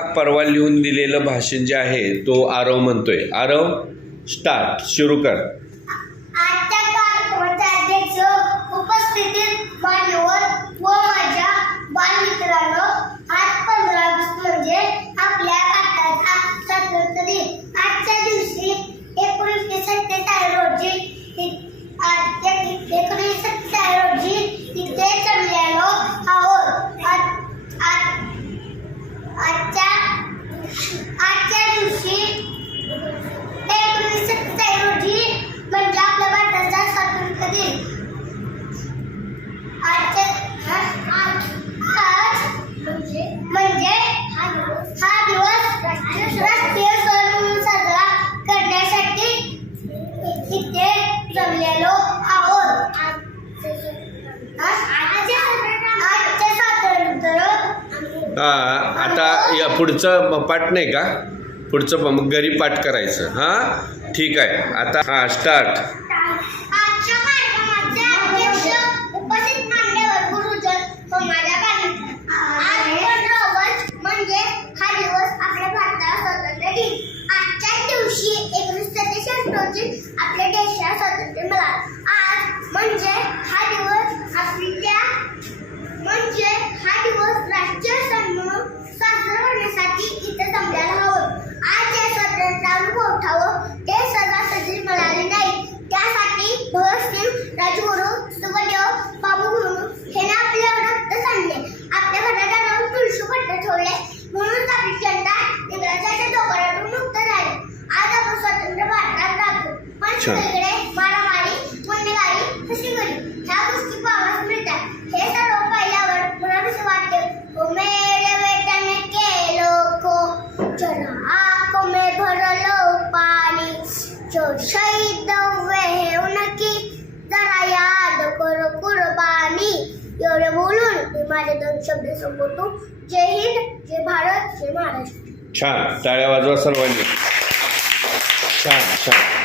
परवा लिहून दिलेलं भाषण जे आहे तो आरव म्हणतोय. आरव स्टार्ट सुरू कर. आजच्या अध्यक्ष उपस्थितीत मान्यवर व माझ्या बालमित्रांनो आज पंधरा ऑगस्ट म्हणजे आपल्या भारताचा स्वातंत्र्य दिन आजच्या दिवशी एकोणीसशे सत्तेचाळीस रोजी इ- आ- एक- एकोणीसशे सत्तेचाळीस रोजी इथे जन्मलेलो आहोत आज- आज- आजच्या आजच्या दिवशी एकोणीसशे सत्तेचाळीस रोजी म्हणजे आपल्या भारताचा स्वातंत्र्य दिन आजच्या आज आज म्हणजे म्हणजे हा दिवस हा दिवस राष्ट्रीय सण म्हणून साजरा करण्यासाठी इथे जमलेलो आहोत. आजचे स्वातंत्र्य हा आता या पुढचं पाठ नाही का? पुढचं मग घरी पाठ करायचं. हां? ठीक आहे. आता हा स्टार्ट आजच्या कार्यक्रमाचे अध्यक्ष उपस्थित मान्यवर गुरुजन व माझ्या बालमित्र. आज पंधरा ऑगस्ट म्हणजे हा दिवस आपल्या भारताला स्वातंत्र्य दिन आजच्या दिवशी एकोणीसशे सत्तेचाळीस रोजी आपल्या देशाला स्वातंत्र्य मिळालं. आज म्हणजे मारामारी गुन्हेगारी फसवेगिरी ह्या गोष्टी मिळतात. हे सर्व पाहिल्यावर वाटते? मेरे केलो को जरा आंखों में भरलो पानी जो शहीद हुए हैं उनकी जरा याद करो कुर्बानी. एवढे बोलून मी माझे दोन शब्द संपवतो. जय हिंद जय भारत जय महाराष्ट्र. छान. टाळ्या वाजवा सर्वांनी. छान छान.